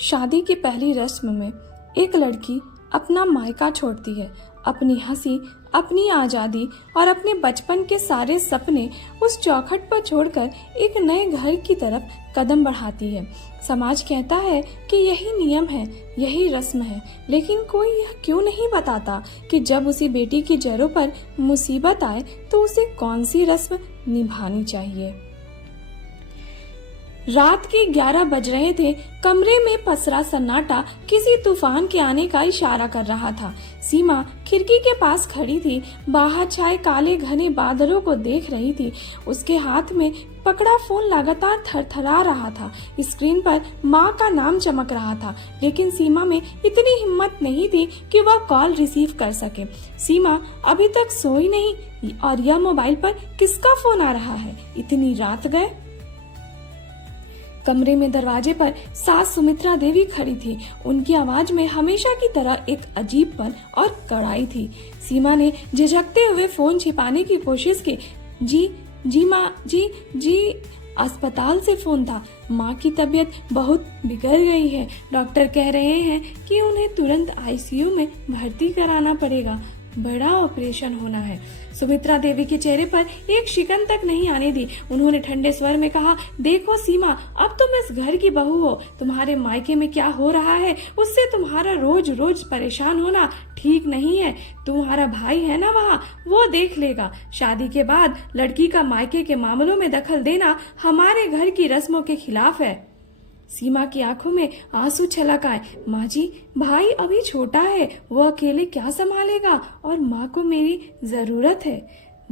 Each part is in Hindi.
शादी की पहली रस्म में एक लड़की अपना मायका छोड़ती है, अपनी हंसी, अपनी आज़ादी और अपने बचपन के सारे सपने उस चौखट पर छोड़कर एक नए घर की तरफ कदम बढ़ाती है। समाज कहता है कि यही नियम है, यही रस्म है, लेकिन कोई यह क्यों नहीं बताता कि जब उसी बेटी की जड़ों पर मुसीबत आए तो उसे कौन सी रस्म निभानी चाहिए। रात के 11 बज रहे थे। कमरे में पसरा सन्नाटा किसी तूफान के आने का इशारा कर रहा था। सीमा खिड़की के पास खड़ी थी, बाहर छाए काले घने बादलों को देख रही थी। उसके हाथ में पकड़ा फोन लगातार थरथरा रहा था। स्क्रीन पर माँ का नाम चमक रहा था, लेकिन सीमा में इतनी हिम्मत नहीं थी कि वह कॉल रिसीव कर सके। सीमा अभी तक सोई नहीं और यह मोबाइल पर किसका फोन आ रहा है? इतनी रात गए। कमरे में दरवाजे पर सास सुमित्रा देवी खड़ी थी। उनकी आवाज में हमेशा की तरह एक अजीबपन और कड़ाई थी। सीमा ने झिझकते हुए फोन छिपाने की कोशिश की। जी माँ, जी अस्पताल से फोन था। माँ की तबीयत बहुत बिगड़ गई है। डॉक्टर कह रहे हैं कि उन्हें तुरंत आईसीयू में भर्ती कराना पड़ेगा। बड़ा ऑपरेशन होना है। सुमित्रा देवी के चेहरे पर एक शिकन तक नहीं आने दी। उन्होंने ठंडे स्वर में कहा, देखो सीमा, अब तुम इस घर की बहू हो। तुम्हारे मायके में क्या हो रहा है उससे तुम्हारा रोज रोज परेशान होना ठीक नहीं है। तुम्हारा भाई है ना वहाँ, वो देख लेगा। शादी के बाद लड़की का मायके के मामलों में दखल देना हमारे घर की रस्मों के खिलाफ है। सीमा की आंखों में आंसू छलक आए। माँ जी, भाई अभी छोटा है, वो अकेले क्या संभालेगा और माँ को मेरी जरूरत है।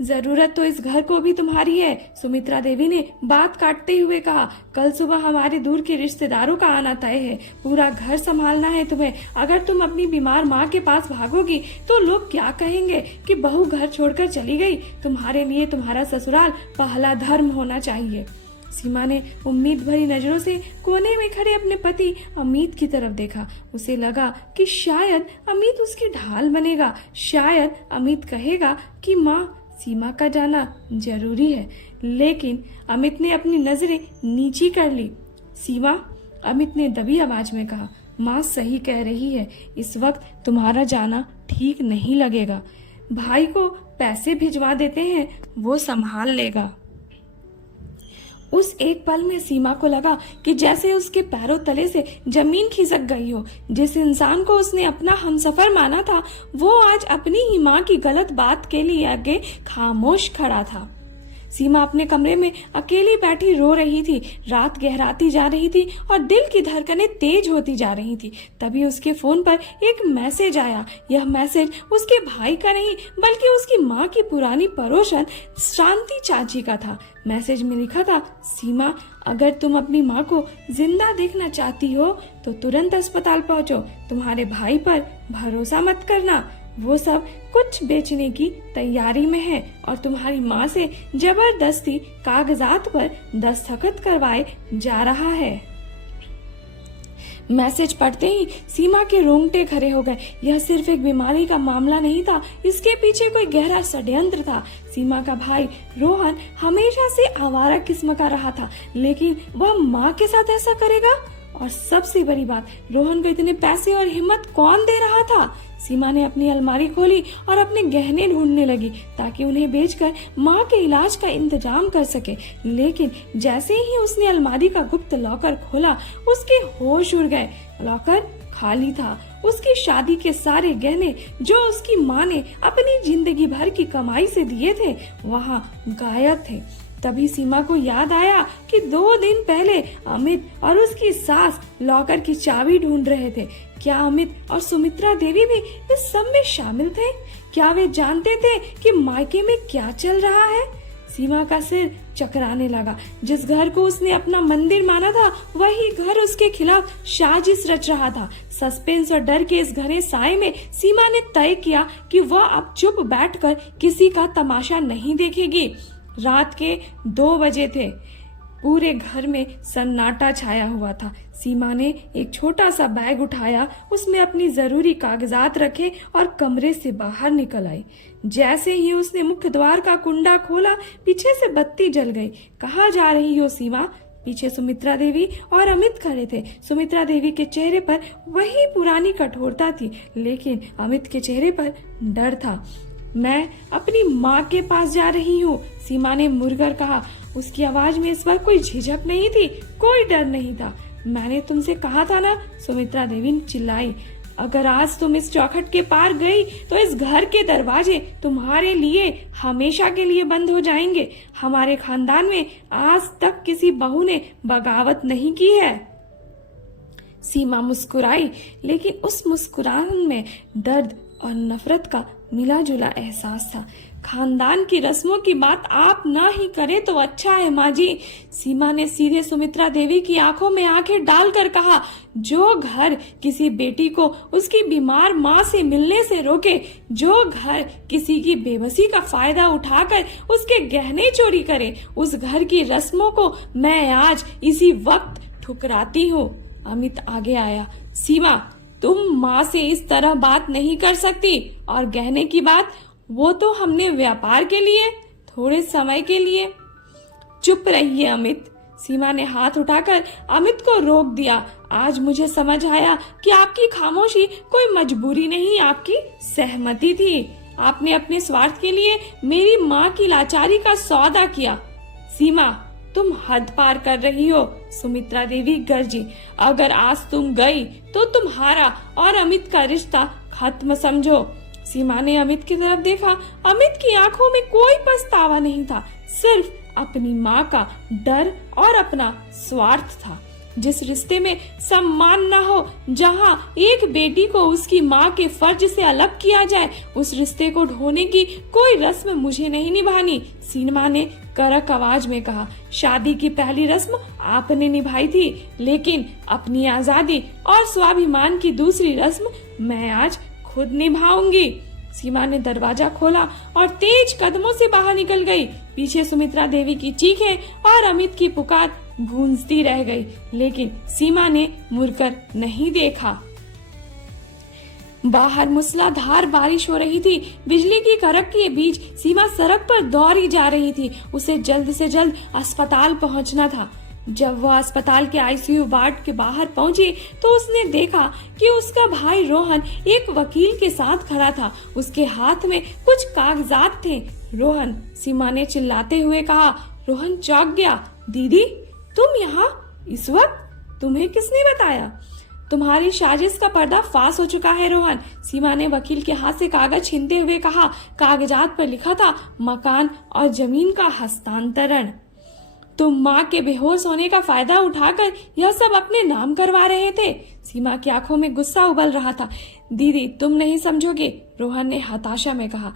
जरूरत तो इस घर को भी तुम्हारी है। सुमित्रा देवी ने बात काटते हुए कहा, कल सुबह हमारे दूर के रिश्तेदारों का आना तय है। पूरा घर संभालना है तुम्हें। अगर तुम अपनी बीमार माँ के पास भागोगी तो लोग क्या कहेंगे कि बहू घर छोड़कर चली गई। तुम्हारे लिए तुम्हारा ससुराल पहला धर्म होना चाहिए। सीमा ने उम्मीद भरी नजरों से कोने में खड़े अपने पति अमित की तरफ देखा। उसे लगा कि शायद अमित उसकी ढाल बनेगा। शायद अमित कहेगा कि माँ, सीमा का जाना जरूरी है। लेकिन अमित ने अपनी नजरें नीची कर ली। सीमा, अमित ने दबी आवाज में कहा, माँ सही कह रही है, इस वक्त तुम्हारा जाना ठीक नहीं लगेगा। भाई को पैसे भिजवा देते हैं, वो संभाल लेगा। उस एक पल में सीमा को लगा कि जैसे उसके पैरों तले से जमीन खिसक गई हो। जिस इंसान को उसने अपना हमसफर माना था, वो आज अपनी ही माँ की गलत बात के लिए आगे खामोश खड़ा था। सीमा अपने कमरे में अकेली बैठी रो रही थी। रात गहराती जा रही थी और दिल की धड़कनें तेज होती जा रही थी। तभी उसके फोन पर एक मैसेज आया। यह मैसेज उसके भाई का नहीं, बल्कि उसकी माँ की पुरानी पड़ोसन शांति चाची का था। मैसेज में लिखा था, सीमा, अगर तुम अपनी माँ को जिंदा देखना चाहती हो तो तुरंत अस्पताल पहुँचो। तुम्हारे भाई पर भरोसा मत करना, वो सब कुछ बेचने की तैयारी में है और तुम्हारी माँ से जबरदस्ती कागजात पर दस्तखत करवाए जा रहा है। मैसेज पढ़ते ही सीमा के रोंगटे खड़े हो गए। यह सिर्फ एक बीमारी का मामला नहीं था, इसके पीछे कोई गहरा षड्यंत्र था। सीमा का भाई रोहन हमेशा से आवारा किस्म का रहा था, लेकिन वह माँ के साथ ऐसा करेगा? और सबसे बड़ी बात, रोहन को इतने पैसे और हिम्मत कौन दे रहा था? सीमा ने अपनी अलमारी खोली और अपने गहने ढूंढने लगी ताकि उन्हें बेचकर माँ के इलाज का इंतजाम कर सके। लेकिन जैसे ही उसने अलमारी का गुप्त लॉकर खोला, उसके होश उड़ गए। लॉकर खाली था। उसकी शादी के सारे गहने जो उसकी माँ ने अपनी जिंदगी भर की कमाई से दिए थे, वहाँ गायब थे। तभी सीमा को याद आया कि 2 दिन पहले अमित और उसकी सास लॉकर की चाबी ढूंढ रहे थे। क्या अमित और सुमित्रा देवी भी इस सब में शामिल थे? क्या वे जानते थे कि मायके में क्या चल रहा है? सीमा का सिर चकराने लगा। जिस घर को उसने अपना मंदिर माना था, वही घर उसके खिलाफ साजिश रच रहा था। सस्पेंस और डर के इस घने साए में सीमा ने तय किया कि वह अब चुप बैठकर किसी का तमाशा नहीं देखेगी। रात के 2 बजे थे। पूरे घर में सन्नाटा छाया हुआ था। सीमा ने एक छोटा सा बैग उठाया, उसमें अपनी जरूरी कागजात रखे और कमरे से बाहर निकल आई। जैसे ही उसने मुख्य द्वार का कुंडा खोला, पीछे से बत्ती जल गई। कहाँ जा रही हो सीमा? पीछे सुमित्रा देवी और अमित खड़े थे। सुमित्रा देवी के चेहरे पर वही पुरानी कठोरता थी, लेकिन अमित के चेहरे पर डर था। मैं अपनी माँ के पास जा रही हूँ, सीमा ने मुड़कर कहा। उसकी आवाज में इस वक्त कोई झिझक नहीं थी, कोई डर नहीं था। मैंने तुमसे कहा था ना, सुमित्रा देवी ने चिल्लाई। अगर आज तुम इस चौखट के पार गई तो इस घर के दरवाजे तुम्हारे लिए हमेशा के लिए बंद हो जाएंगे। हमारे खानदान में आज तक किसी बहू ने बगावत नहीं की है। सीमा मुस्कुराई, लेकिन उस मुस्कुराहट में दर्द और नफरत का मिला जुला एहसास था। खानदान की रस्मों की बात आप ना ही करें तो अच्छा है माँ जी, सीमा ने सीधे सुमित्रा देवी की आंखों में आंखें डालकर कहा। जो घर किसी बेटी को उसकी बीमार माँ से मिलने से रोके, जो घर किसी की बेबसी का फायदा उठाकर उसके गहने चोरी करे, उस घर की रस्मों को मैं आज इसी वक्त ठुकराती हूँ। अमित आगे आया। सीमा, तुम माँ से इस तरह बात नहीं कर सकती, और गहने की बात, वो तो हमने व्यापार के लिए, थोड़े समय के लिए। चुप रहिए अमित, सीमा ने हाथ उठाकर अमित को रोक दिया। आज मुझे समझ आया कि आपकी खामोशी कोई मजबूरी नहीं, आपकी सहमति थी। आपने अपने स्वार्थ के लिए मेरी माँ की लाचारी का सौदा किया। सीमा, तुम हद पार कर रही हो, सुमित्रा देवी गरजी। अगर आज तुम गई तो तुम्हारा और अमित का रिश्ता खत्म समझो। सीमा ने अमित की तरफ देखा। अमित की आंखों में कोई पछतावा नहीं था, सिर्फ अपनी माँ का डर और अपना स्वार्थ था। जिस रिश्ते में सम्मान न हो, जहाँ एक बेटी को उसकी माँ के फर्ज से अलग किया जाए, उस रिश्ते को ढोने की कोई रस्म मुझे नहीं निभानी, सीमा ने कड़क आवाज में कहा। शादी की पहली रस्म आपने निभाई थी, लेकिन अपनी आजादी और स्वाभिमान की दूसरी रस्म मैं आज खुद निभाऊंगी। सीमा ने दरवाजा खोला और तेज कदमों से बाहर निकल गई। पीछे सुमित्रा देवी की चीखें और अमित की पुकार गूंजती रह गई, लेकिन सीमा ने मुड़कर नहीं देखा। बाहर मूसलाधार बारिश हो रही थी। बिजली की कड़क के बीच सीमा सड़क पर दौड़ी जा रही थी। उसे जल्द से जल्द अस्पताल पहुंचना था। जब वह अस्पताल के आईसीयू वार्ड के बाहर पहुंची तो उसने देखा कि उसका भाई रोहन एक वकील के साथ खड़ा था। उसके हाथ में कुछ कागजात थे। रोहन, सीमा ने चिल्लाते हुए कहा। रोहन चौंक गया। दीदी, तुम यहाँ इस वक्त? तुम्हें किसने बताया? तुम्हारी साजिश का पर्दा फाश हो चुका है रोहन, सीमा ने वकील के हाथ से कागज छीनते हुए कहा। कागजात पर लिखा था मकान और जमीन का हस्तांतरण। तुम माँ के बेहोश होने का फायदा उठाकर यह सब अपने नाम करवा रहे थे। सीमा की आंखों में गुस्सा उबल रहा था। दीदी, तुम नहीं समझोगे, रोहन ने हताशा में कहा।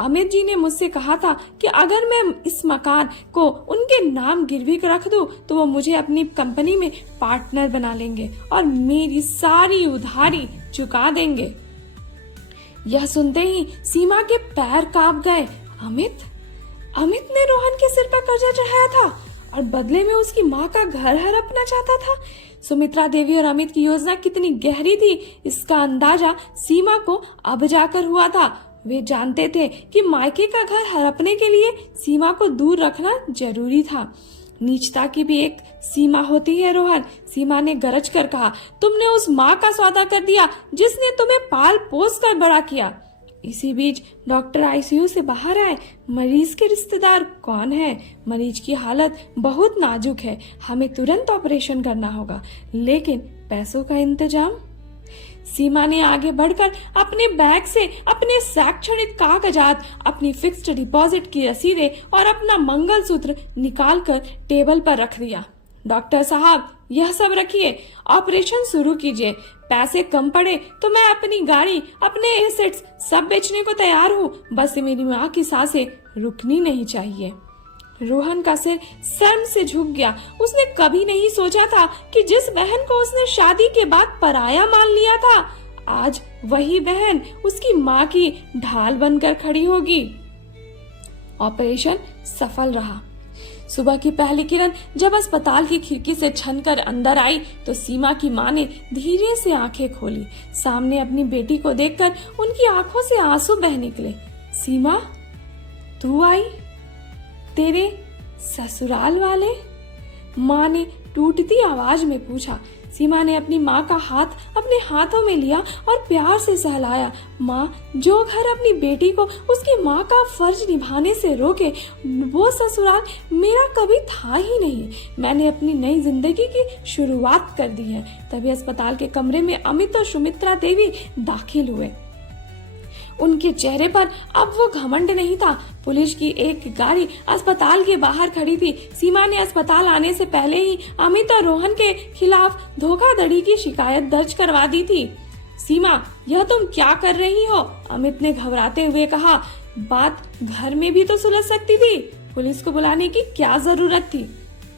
अमित जी ने मुझसे कहा था कि अगर मैं इस मकान को उनके नाम गिरवी रख दूं तो वो मुझे अपनी कंपनी में पार्टनर बना लेंगे और मेरी सारी उधारी चुका देंगे। यह सुनते ही सीमा के पैर कांप गए। अमित ने रोहन के सिर पर कर्जा चढ़ाया था और बदले में उसकी माँ का घर हड़पना चाहता था। सुमित्रा देवी और अमित की योजना कितनी गहरी थी, इसका अंदाजा सीमा को अब जाकर हुआ था। वे जानते थे कि मायके का घर हड़पने के लिए सीमा को दूर रखना जरूरी था। नीचता की भी एक सीमा होती है रोहन, सीमा ने गरज कर कहा। तुमने उस माँ का सौदा कर दिया जिसने तुम्हें पाल पोस कर बड़ा किया। इसी बीच डॉक्टर आईसीयू से बाहर आए। मरीज के रिश्तेदार कौन है? मरीज की हालत बहुत नाजुक है, हमें तुरंत ऑपरेशन करना होगा, लेकिन पैसों का इंतजाम? सीमा ने आगे बढ़कर अपने बैग से अपने शैक्षणिक कागजात, अपनी फिक्स्ड डिपॉजिट की रसीदें और अपना मंगलसूत्र निकालकर टेबल पर रख दिया। डॉक्टर साहब, यह सब रखिए, ऑपरेशन शुरू कीजिए। पैसे कम पड़े तो मैं अपनी गाड़ी, अपने एसेट्स सब बेचने को तैयार हूँ, बस मेरी माँ की सांसें रुकनी नहीं चाहिए। रोहन का सिर शर्म से झुक गया। उसने कभी नहीं सोचा था कि जिस बहन को उसने शादी के बाद पराया मान लिया था, आज वही बहन उसकी माँ की ढाल बनकर खड़ी होगी। ऑपरेशन सफल रहा। सुबह की पहली किरण जब अस्पताल की खिड़की से छनकर अंदर आई तो सीमा की माँ ने धीरे से आंखें खोली। सामने अपनी बेटी को देखकर उनकी आंखों से आंसू बह निकले। सीमा, तू आई? तेरे ससुराल वाले? माँ ने टूटती आवाज में पूछा। सीमा ने अपनी माँ का हाथ अपने हाथों में लिया और प्यार से सहलाया। माँ, जो घर अपनी बेटी को उसकी माँ का फर्ज निभाने से रोके, वो ससुराल मेरा कभी था ही नहीं। मैंने अपनी नई जिंदगी की शुरुआत कर दी है। तभी अस्पताल के कमरे में अमित और सुमित्रा देवी दाखिल हुए। उनके चेहरे पर अब वो घमंड नहीं था। पुलिस की एक गाड़ी अस्पताल के बाहर खड़ी थी। सीमा ने अस्पताल आने से पहले ही अमित और रोहन के खिलाफ धोखाधड़ी की शिकायत दर्ज करवा दी थी। सीमा, यह तुम क्या कर रही हो? अमित ने घबराते हुए कहा। बात घर में भी तो सुलझ सकती थी, पुलिस को बुलाने की क्या जरूरत थी?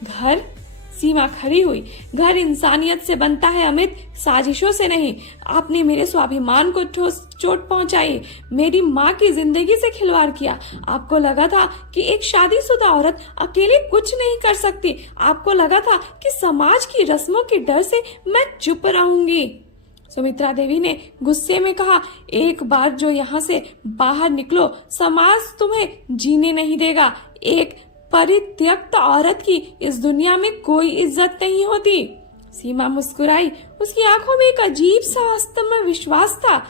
घर? सीमा खड़ी हुई। घर इंसानियत से बनता है अमित, साजिशों से नहीं। आपने मेरे स्वाभिमान को ठोस चोट पहुंचाई, मेरी माँ की जिंदगी से खिलवाड़ किया। आपको लगा था कि एक शादीशुदा औरत अकेले कुछ नहीं कर सकती। आपको लगा था कि समाज की रस्मों के डर से मैं चुप रहूंगी। सुमित्रा देवी ने गुस्से में कहा, एक बार जो यहाँ से बाहर निकलो, समाज तुम्हें जीने नहीं देगा। एक परित्यक्त औरत की इस दुनिया में कोई इज्जत नहीं होती। सीमा मुस्कुराई। उसकी आंखों में एक अजीब सा अस्तमय विश्वास था।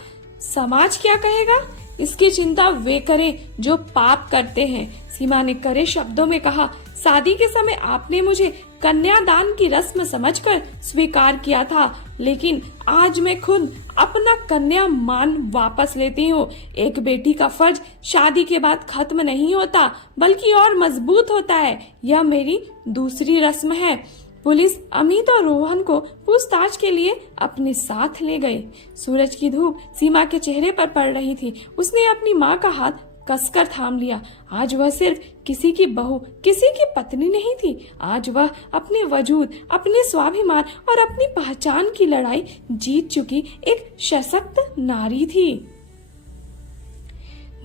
समाज क्या कहेगा, इसकी चिंता वे करें जो पाप करते हैं। सीमा ने कड़े शब्दों में कहा, शादी के समय आपने मुझे कन्यादान की रस्म समझकर स्वीकार किया था, लेकिन आज मैं खुद अपना कन्या मान वापस लेती हूँ। एक बेटी का फर्ज शादी के बाद खत्म नहीं होता, बल्कि और मजबूत होता है। यह मेरी दूसरी रस्म है। पुलिस अमित और रोहन को पूछताछ के लिए अपने साथ ले गए। सूरज की धूप सीमा के चेहरे पर पड़ रही थी। उसने अपनी माँ का हाथ कसकर थाम लिया। आज वह सिर्फ किसी की बहू, किसी की पत्नी नहीं थी। आज वह अपने वजूद, अपने स्वाभिमान और अपनी पहचान की लड़ाई जीत चुकी एक सशक्त नारी थी।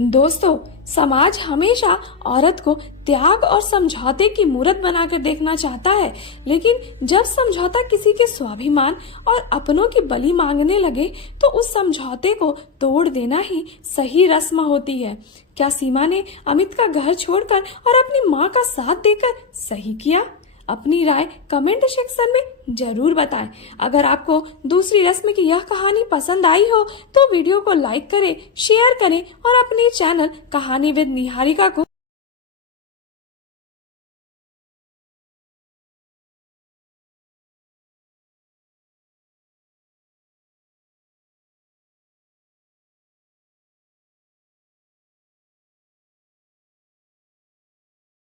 दोस्तों, समाज हमेशा औरत को त्याग और समझौते की मूरत बनाकर देखना चाहता है, लेकिन जब समझौता किसी के स्वाभिमान और अपनों की बलि मांगने लगे तो उस समझौते को तोड़ देना ही सही रस्म होती है। क्या सीमा ने अमित का घर छोड़कर और अपनी माँ का साथ देकर सही किया? अपनी राय कमेंट सेक्शन में जरूर बताएं। अगर आपको दूसरी रस्म की यह कहानी पसंद आई हो तो वीडियो को लाइक करें, शेयर करें और अपने चैनल कहानी विद निहारिका को